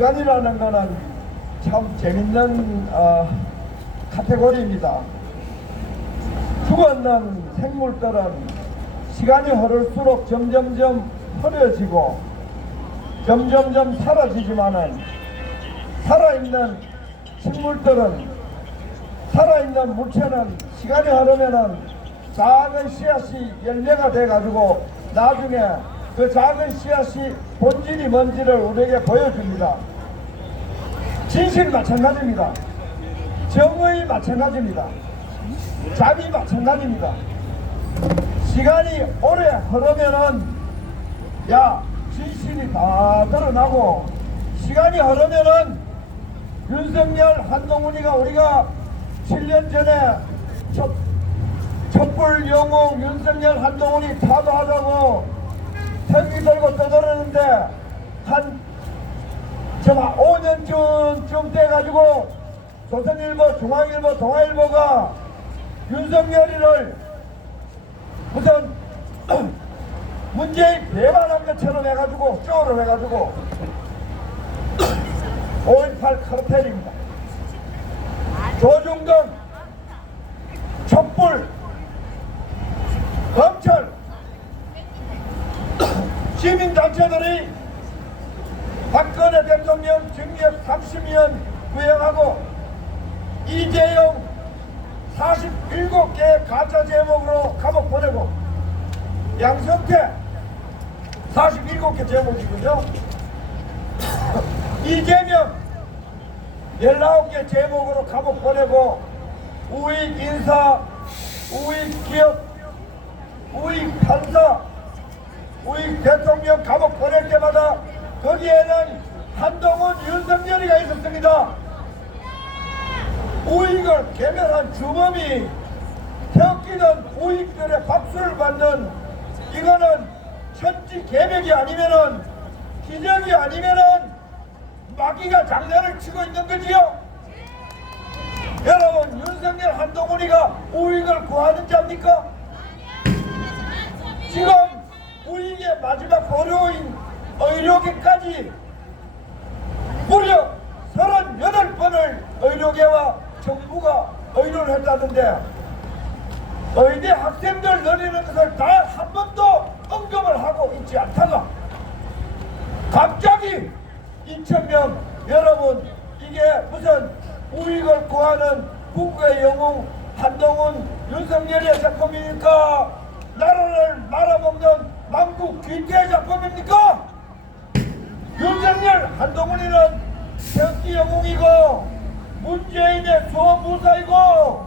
시간이라는 거는 참 재밌는 카테고리입니다. 죽었는 생물들은 시간이 흐를수록 점점점 흐려지고 점점점 사라지지만은 살아있는 식물들은, 살아있는 물체는 시간이 흐르면은 작은 씨앗이 열매가 돼가지고 나중에 그 작은 씨앗이 본질이 뭔지를 우리에게 보여줍니다. 진실 마찬가지입니다. 정의 마찬가지입니다. 잠이 마찬가지입니다. 시간이 오래 흐르면은 진실이 다 드러나고, 시간이 흐르면은 윤석열, 한동훈이가 우리가 7년 전에 촛불 영웅 윤석열, 한동훈이 타도하자고 턱이 들고 떠들었는데 한 5년쯤 돼가지고 조선일보, 중앙일보, 동아일보가 윤석열이를 무슨 문재인 배반한 것처럼 해가지고 쪼를 해가지고 5.18 카르텔입니다. 조중동, 촛불, 검찰, 시민단체들이 박근혜 대통령 징역 30년 구형하고 이재용 47개 가짜 제목으로 감옥 보내고, 양성태 47개 제목이군요. 이재명 19개 제목으로 감옥 보내고, 우익 인사, 우익 기업, 우익 판사, 우익 대통령 감옥 보낼 때마다 거기에는 한동훈, 윤석열이가 있었습니다. 우익을 개멸한 주범이 태극기는 우익들의 박수를 받는, 이거는 천지 개벽이 아니면은, 기적이 아니면은 마귀가 장난을 치고 있는 거지요. 여러분, 윤석열, 한동훈이가 우익을 구하는 자입니까? 지금 우익의 마지막 보류인 의료계까지 무려 38번을 의료계와 정부가 의료를 했다는데, 의대 학생들 늘리는 것을 단 한 번도 언급을 하고 있지 않다가 갑자기 2,000명, 여러분, 이게 무슨 우익을 구하는 국가의 영웅 한동훈, 윤석열의 작품입니까? 나라를 말아먹는 망국 귀태의 작품입니까? 윤석열, 한동훈이는 태극기 영웅이고 문재인의 수호무사이고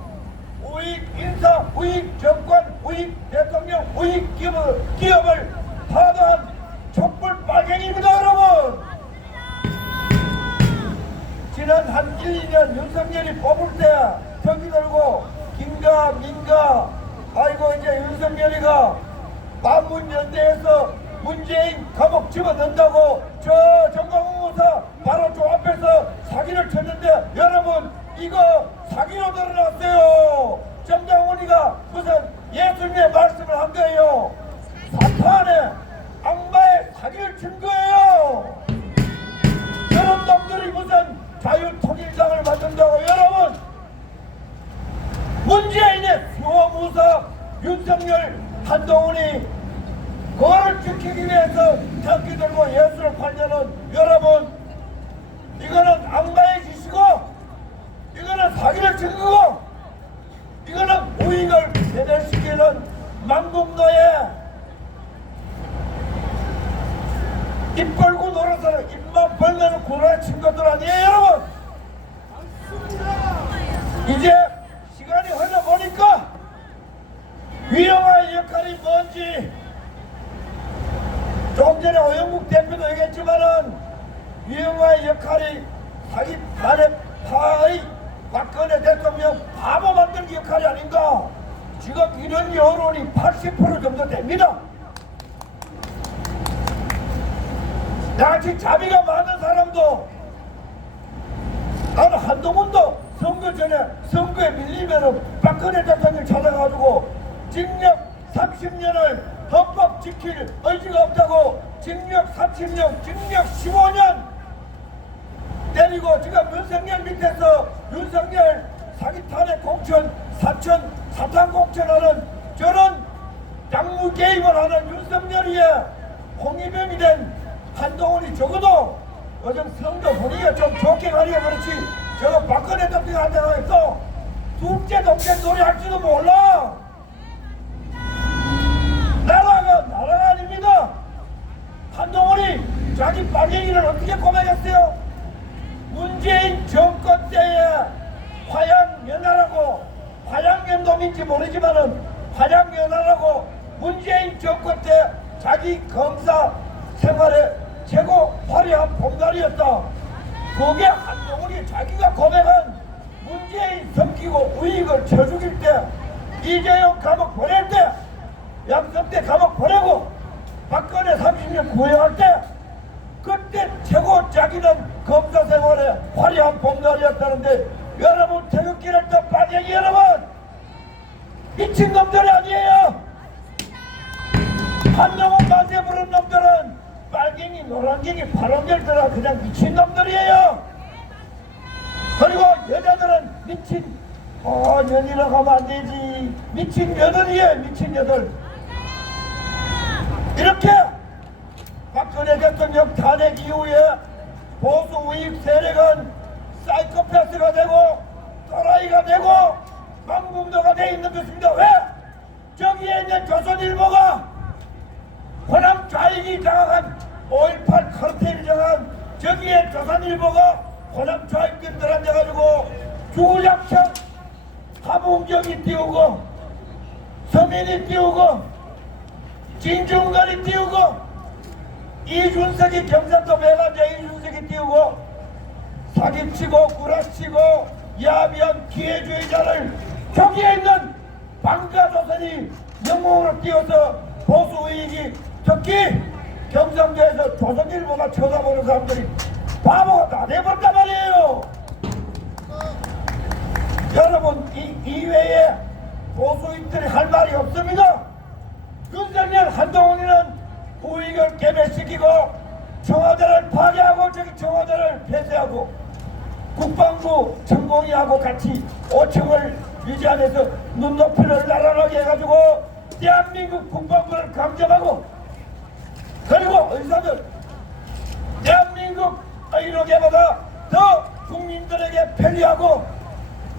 우익 인사, 우익 정권, 우익 대통령, 우익 기업을 파도한 촛불 빨갱이입니다. 여러분, 지난 한 1, 2년 윤석열이 뽑을 때 저기 들고 김가 민가, 아이고 이제 윤석열이가 만문연대에서 문재인 감옥 집어넣는다고 저 정광훈 바로 저 앞에서 사기를 쳤는데, 여러분, 이거 사기로 드러났어요. 정광훈이가 무슨 예수님의 말씀을 한 거예요. 사탄의 악마의 사기를 친 거예요. 저런 놈들이 무슨 자유통일당을 만든다고. 여러분, 문재인의 수호무사 윤석열, 한동훈이 그거를 지키기 위해서 장기 들고 예수를 팔려는, 여러분, 이거는 악마의 짓이고, 이거는 사기를 친 거고, 이거는 우익을 배달시키는 망국노예, 입 벌고 놀아서 입만 벌면 고라에 친 것들 아니에요. 여러분, 이제 시간이 흘러보니까 위영아의 역할이 뭔지, 조금 전에 오영국 대표도 얘기했지만은 위영아의 역할이 자기 파의 박근혜 대통령 바보 만들기 역할이 아닌가. 지금 이런 여론이 80% 정도 됩니다. 나같이 자비가 많은 사람도, 나는 한동훈도 선거 전에 선거에 밀리면은 박근혜 대통령 찾아가지고 징역 30년을 헌법 지킬 의지가 없다고 징역 30년, 징역 15년 아니고 지금 윤석열 밑에서 윤석열 사기탄핵 공천, 사천, 사탕 공천하는 저런 당무 개입을 하는 윤석열이에 홍위병이 된 한동훈이 적어도 요즘 성도 분위기가 좀 좋게 가리가 그렇지 저거 박근혜 대통령한테 또 둘째 동생 노래할지도 몰라. 나라가 아닙니다. 한동훈이 자기 빨갱이를 어떻게 고백했어요? 문재인 정권 때에 화양연화라고, 화양연돔인지 모르지만은 화양연화라고 문재인 정권 때 자기 검사 생활의 최고 화려한 봉다리였다. 그게 한동훈이 자기가 고백한 문재인 섬기고 우익을 쳐 죽일 때, 이재용 감옥 보낼 때, 양석대 감옥 보내고 박근혜 30년 구형할 때, 그때 최고 자기는 검사 생활에 화려한 봉다리였다는데, 여러분 태극기를 떴 빠쟁이 여러분, 미친놈들이 아니에요. 한동훈 만세 부른 놈들은 빨갱이, 노란갱이, 파란결들은 그냥 미친놈들이에요. 그리고 여자들은 미친 년이라고 하면 안 되지. 미친 여덟이에요. 미친 여덟. 이렇게 박근혜 대통령 탄핵 이후에 보수 우익 세력은 사이코패스가 되고 또라이가 되고 망국노가 돼 있는 것입니다. 왜? 저기에 있는 조선일보가 호남 좌익이 장악한 5.18 카르텔이 장악한 저기에 조선일보가 호남 좌익들한테 앉아가지고 주구장창 하봉경이 띄우고 서민이 띄우고 진중권이 띄우고 이준석이 경상도 매간자 이준석이 띄우고 사기치고 구라치고 야비한 기회주의자를 저기에 있는 방가조선이 영웅으로 띄워서 보수 우익이 특히 경상도에서 조선일보가 쳐다보는 사람들이 바보가 다 돼버렸단 말이에요. 여러분 이외에 보수인들이 할 말이 없습니다. 윤석열 한동훈이는 우익을 개멸시키고 청와대를 파괴하고 저기 청와대를 폐쇄하고 국방부 전공의하고 같이 5층을 유지하면서 눈높이를 날아가게 해가지고 대한민국 국방부를 강점하고, 그리고 의사들 대한민국 의료계보다 더 국민들에게 편리하고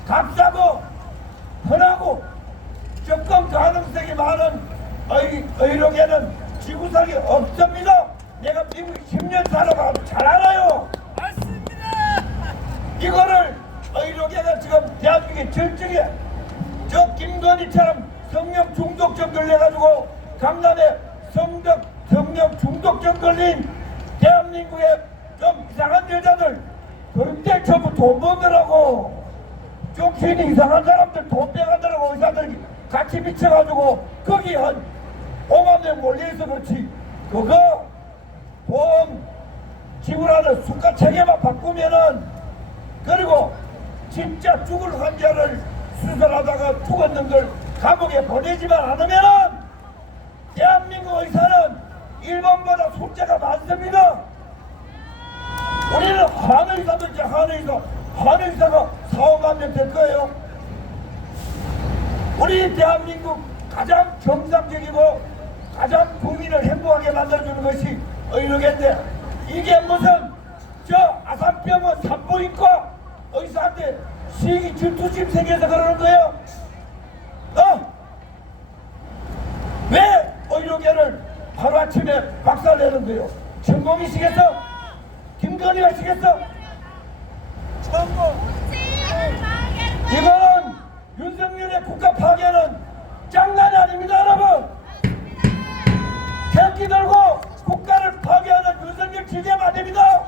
값싸고 흔하고 접근 가능성이 많은 의료계는 지구상에 없습니다. 내가 미국 10년 살아가 잘 알아요. 맞습니다. 이거를 의료계가 지금 대한민국의 절정에 저 김건희처럼 성령 중독증 걸려가지고 강남에 성령 중독증 걸린 대한민국의 좀 이상한 여자들 그런데 전부 돈 버느라고 정신이 이상한 사람들 돈 빼가느라고 의사들이 같이 미쳐가지고 거기 한 5만 명 몰려있어. 그렇지. 그거 보험 지불하는 수가 체계만 바꾸면은, 그리고 진짜 죽을 환자를 수술하다가 죽었는 걸 감옥에 보내지만 않으면은 대한민국 의사는 일본보다 숫자가 많습니다. 우리는 한의사도 이제 한의사가 4, 5만 명 될 거예요. 우리 대한민국 가장 정상적이고 가장 국민을 행복하게 만들어주는 것이 의료계인데, 이게 무슨 저 아산병원 산부인과 의사한테 시기 질투심 생겨서 그러는 거예요? 왜 의료계를 하루아침에 박살내는 거예요? 전공이시겠어? 김건희가 시겠어? 이거는 윤석열의 국가 파괴는 장난이 아닙니다, 여러분. 개끼 들고 국가를 파괴하는 윤석열 지지하면 안 됩니다.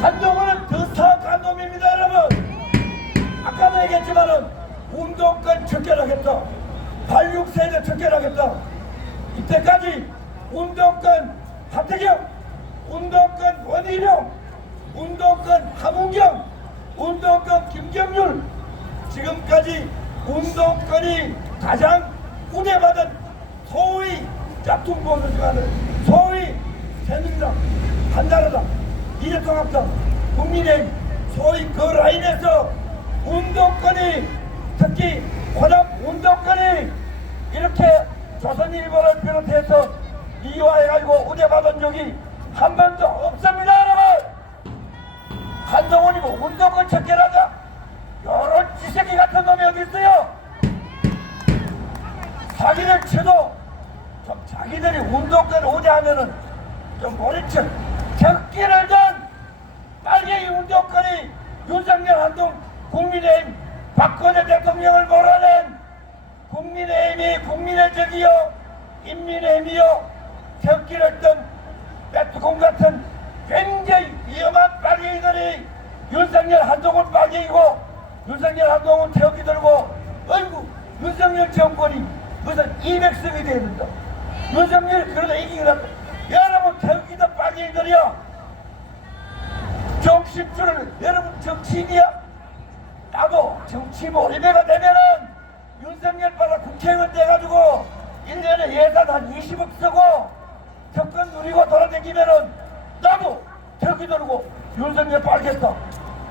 한동훈은 더 사악한 놈입니다, 여러분. 아까도 얘기했지만은 운동권 척결하겠다, 86세대 척결하겠다. 이때까지 운동권 하태경, 운동권 원희룡, 운동권 하문경, 운동권 김경률, 지금까지 운동권이 가장 우대받은 소위 짝퉁보수지만은 소위 새누리당, 한나라당, 미래통합당 국민의 소위 그 라인에서 운동권이 특히 혼합 운동권이 이렇게 조선일보를 비롯해서 이화해가지고 우대받은 적이 한 번도 없습니다. 여러분, 한동훈이고 운동권 척결하자 요런 지새끼 같은 놈이 어디 있어요? 사기를 쳐도 좀 자기들이 운동권 우대하면은 좀 모른 척 적기를 던 빨갱이 운동권이 윤석열 한동 국민의힘 박근혜 대통령을 몰아낸 국민의힘이 국민의 적이요 인민의힘이요 적기를 던 배트공 같은 굉장히 위험한 빨갱이들이 윤석열 한동훈 빨갱이고 윤석열 한동훈 태극기 들고 어이구 윤석열 정권이 무슨 200석이 돼야 된다. 윤석열이 그러다 이기더라도 여러분 태극기도 빨갱이들이야. 정신줄을 여러분 정치인이야? 나도 정치 몰입해가 되면은 윤석열 받아 국회의원 돼가지고 1년에 예산 한 20억 쓰고 정권 누리고 돌아다니면은 나도 태극기 들고 윤석열 빨겠다.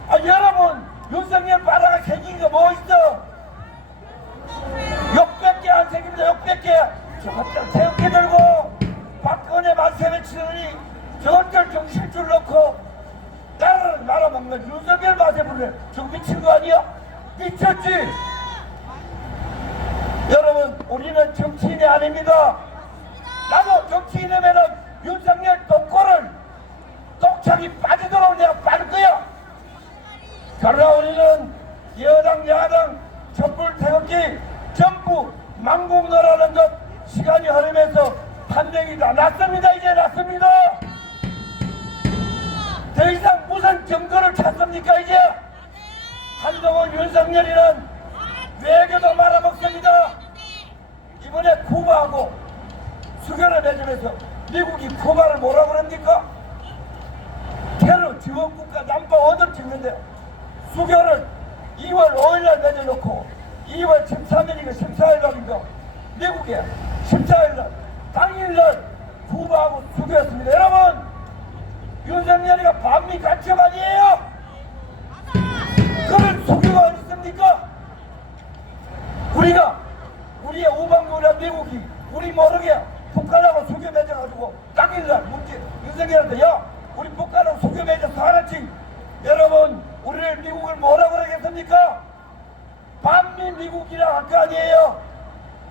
아 여러분 윤석열 빨아가 생긴 거 뭐 있어? 욕밖에 안 생깁니다. 욕밖에. 저것들 태극기 들고 박근혜 만세를 치느니 저것들 정신줄 넣고 나라를 말아먹는 윤석열 맛에 불래. 저거 미친 거 아니야? 미쳤지? 여러분 우리는 정치인이 아닙니다. 나도 정치인이면은 윤석열 똥꼬를 똥차기 빠지도록 내가 빠질 거야. 그러나 우리는 여당 야당 촛불 태극기 전부 망국노라는 것 시간이 흐르면서 판명이 다 났습니다. 이제 났습니다. 더 이상 무슨 증거를 찾습니까? 이제 한동훈 윤석열이는 외교도 말아먹습니다. 이번에 쿠바하고 수교를 맺으면서 미국이 쿠바를 뭐라 그럽니까? 테러 지원국가 남바 얻어 찍는데 수교를 2월 5일날 맺어놓고 2월 13일인가 14일날인가 미국에 14일날 당일날 쿠바하고 수교했습니다. 여러분 윤석열이가 반미 간첩 아니에요? 그런 수교가 어디 있습니까? 우리의 우방국이나 미국이 우리 모르게 북한하고 수교 맺어가지고 당일날 문제 윤석열한테 야 우리 북한하고 수교 맺어서 하나씩 여러분 우리를 미국을 뭐라 그러겠습니까? 반미 미국이라 할 거 아니에요?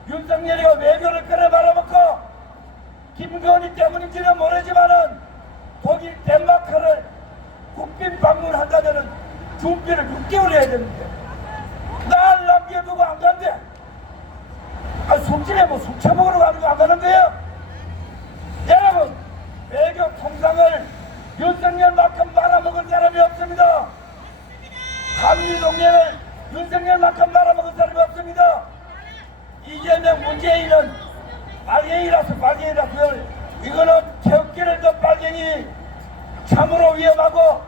윤석열이가 외교를 끌어 말아먹고 김건희 때문인지는 모르지만은 독일 덴마크를 국빈 방문한다면은 준비를 6개월 해야 되는데 날 남겨두고 안 간대. 아 술집에 뭐 술 처먹으러 가는 거 안 가는 거예요? 여러분 외교 통상을 윤석열만큼 말아먹은 사람이 없습니다. 한미동맹을 윤석열만큼 말아먹은 사람이 없습니다. 이재명 문재인은 빨갱이라서 이거는 태극기를 더 빨갱이 참으로 위험하고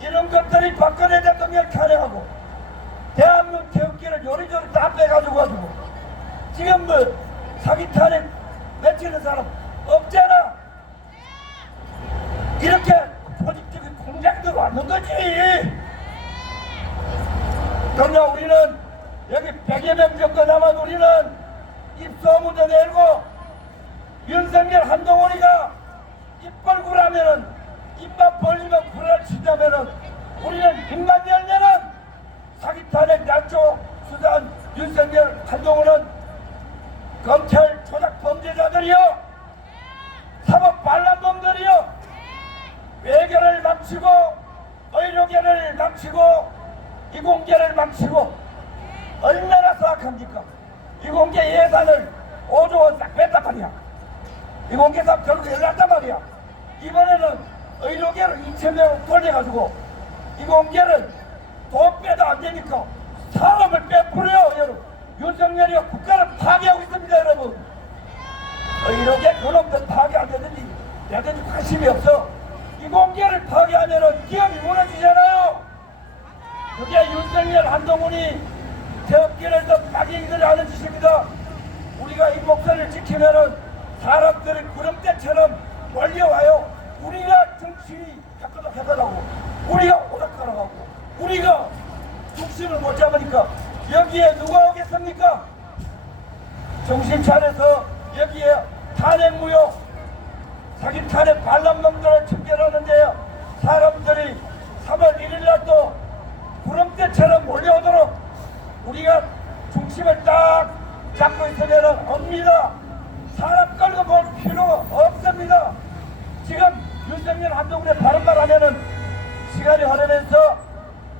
이런 것들이 박근혜 대통령 탄핵하고 대한민국 태극기를 요리조리 다 빼가지고 지금 뭐 사기 탄핵 맺히는 사람 없잖아. 이렇게 조직적인 공작들 왔는 거지. 그러나 우리는 여기 100여 명 정도 남은 우리는 입소문도 내고 윤석열 한동훈이가 입 벌고 하면은 입만 벌리면 불을 치자면은 우리는 입만 열면은 사기 탄핵 약조 수단 윤석열 한동훈은 검찰 조작 범죄자들이요 사법 반란범들이요 외교를 망치고 의료계를 망치고 이공계를 망치고 얼마나 사악합니까? 이공계 예산을 5조 원 싹 뺐단 말이야. 이공계사 결국 열났단 말이야. 이번에는 의료계를 2,000명 돌려가지고 이공계를 돈 빼도 안 되니까 사람을 빼버려요. 여러분 윤석열이가 국가를 파괴하고 있습니다. 여러분 의료계 그놈들 파괴 안 되든지 내든지 관심이 없어. 이공계를 파괴하면은 기업이 무너지잖아요. 그게 윤석열 한동훈이 태극기를 더 파괴를 하는 짓입니다. 우리가 이 목소리를 지키면은 사람들이 구름대처럼 몰려와요. 우리가 정치 해보라고. 우리 오겠습니까? 여기에 누가 오겠습니까? 정신 차려서 여기에 탄핵무효 사기 탄핵 반란놈들을 척결하는데요. 사람들이 3월 1일 날도 구름대처럼 몰려오도록 우리가 중심을 딱 잡고 있으면 옵니다. 사람 끌고 볼 필요 없습니다. 지금 윤석열 한동훈의 바른 말 하면은 시간이 흐르면서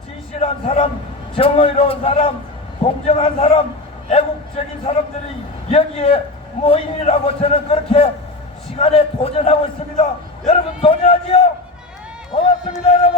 진실한 사람, 정의로운 사람, 공정한 사람, 애국적인 사람들이 여기에 모임이라고 저는 그렇게 시간에 도전하고 있습니다. 여러분 도전하지요? 고맙습니다 여러분.